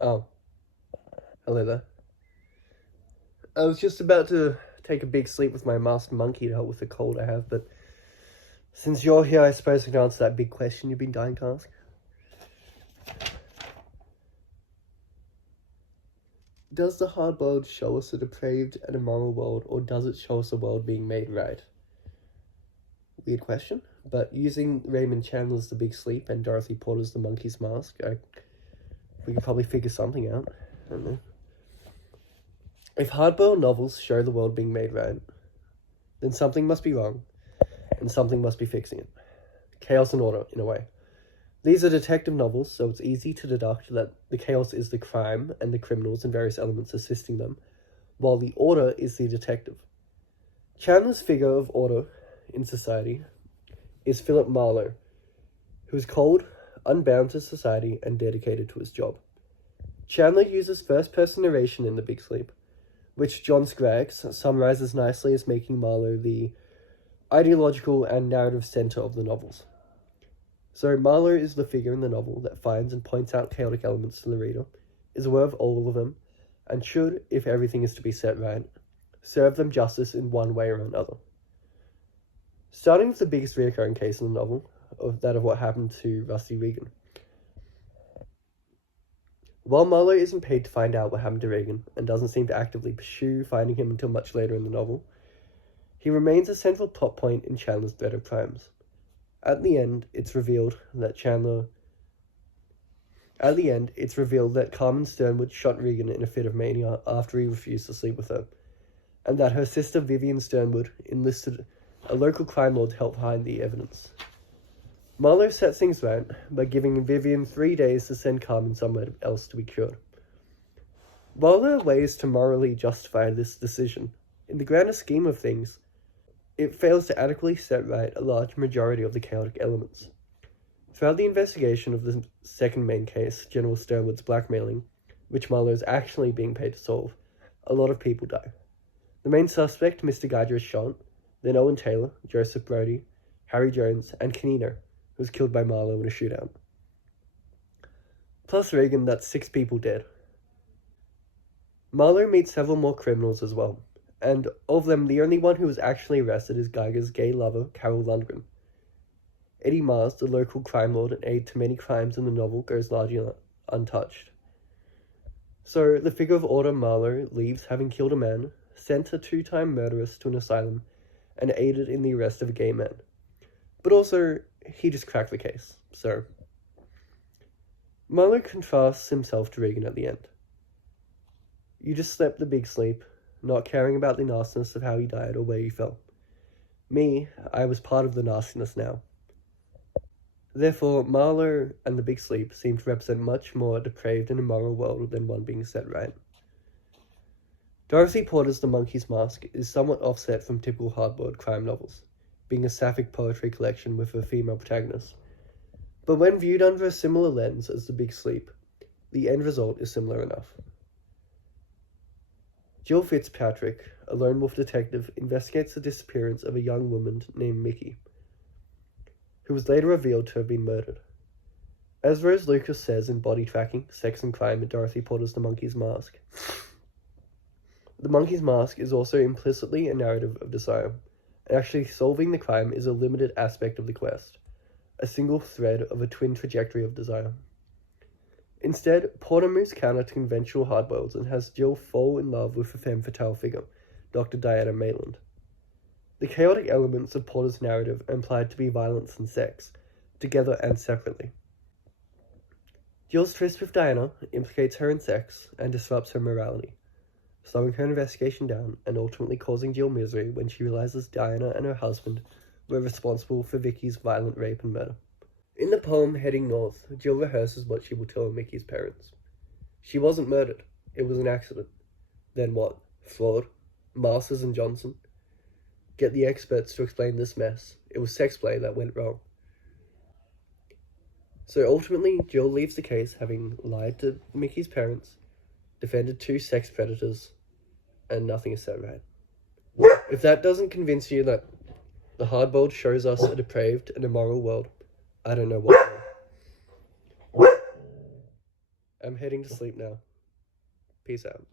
Oh, hello there. I was just about to take a big sleep with my masked monkey to help with the cold I have, but since you're here, I suppose I can answer that big question you've been dying to ask. Does the hard-boiled show us a depraved and immoral world, or does it show us a world being made right? Weird question, but using Raymond Chandler's The Big Sleep and Dorothy Porter's The Monkey's Mask, we could probably figure something out. I don't know. If hard-boiled novels show the world being made right, then something must be wrong, and something must be fixing it. Chaos and order, in a way. These are detective novels, so it's easy to deduct that the chaos is the crime and the criminals and various elements assisting them, while the order is the detective. Chandler's figure of order in society is Philip Marlowe, who is cold, unbound to society, and dedicated to his job. Chandler uses first-person narration in The Big Sleep, which John Scraggs summarizes nicely as making Marlowe the ideological and narrative center of the novels. So Marlowe is the figure in the novel that finds and points out chaotic elements to the reader, is aware of all of them, and should, if everything is to be set right, serve them justice in one way or another. Starting with the biggest recurring case in the novel, that of what happened to Rusty Regan. While Marlowe isn't paid to find out what happened to Regan, and doesn't seem to actively pursue finding him until much later in the novel, he remains a central plot point in Chandler's thread of crimes. At the end, it's revealed that Carmen Sternwood shot Regan in a fit of mania after he refused to sleep with her, and that her sister Vivian Sternwood enlisted a local crime lord to help hide the evidence. Marlowe sets things right by giving Vivian 3 days to send Carmen somewhere else to be cured. While there are ways to morally justify this decision, in the grander scheme of things, it fails to adequately set right a large majority of the chaotic elements. Throughout the investigation of the second main case, General Sternwood's blackmailing, which Marlowe is actually being paid to solve, a lot of people die. The main suspect, Mr. Geiger, is shot, then Owen Taylor, Joseph Brody, Harry Jones, and Canino, who was killed by Marlowe in a shootout. Plus Regan, that's 6 people dead. Marlowe meets several more criminals as well, and of them, the only one who was actually arrested is Geiger's gay lover, Carol Lundgren. Eddie Mars, the local crime lord and aide to many crimes in the novel, goes largely untouched. So, the figure of order Marlowe leaves having killed a man, sent a 2-time murderess to an asylum, and aided in the arrest of a gay man. But also, he just cracked the case, so... Marlowe contrasts himself to Regan at the end. You just slept the big sleep, not caring about the nastiness of how he died or where he fell. Me, I was part of the nastiness now. Therefore, Marlowe and the Big Sleep seem to represent much more depraved and immoral world than one being set right. Dorothy Porter's The Monkey's Mask is somewhat offset from typical hard-boiled crime novels, being a sapphic poetry collection with a female protagonist. But when viewed under a similar lens as The Big Sleep, the end result is similar enough. Jill Fitzpatrick, a lone wolf detective, investigates the disappearance of a young woman named Mickey, who was later revealed to have been murdered. As Rose Lucas says in Body Tracking, Sex and Crime in Dorothy Porter's The Monkey's Mask, The Monkey's Mask is also implicitly a narrative of desire, and actually solving the crime is a limited aspect of the quest, a single thread of a twin trajectory of desire. Instead, Porter moves counter to conventional hardboileds and has Jill fall in love with a femme fatale figure, Dr. Diana Maitland. The chaotic elements of Porter's narrative are implied to be violence and sex, together and separately. Jill's tryst with Diana implicates her in sex and disrupts her morality, slowing her investigation down and ultimately causing Jill misery when she realizes Diana and her husband were responsible for Vicky's violent rape and murder. In the poem Heading North, Jill rehearses what she will tell Mickey's parents. She wasn't murdered. It was an accident. Then what? Fraud? Masters and Johnson? Get the experts to explain this mess. It was sex play that went wrong. So ultimately, Jill leaves the case having lied to Mickey's parents, defended 2 sex predators, and nothing is set right. If that doesn't convince you that the hardboiled shows us a depraved and immoral world, I don't know what will. I'm heading to sleep now. Peace out.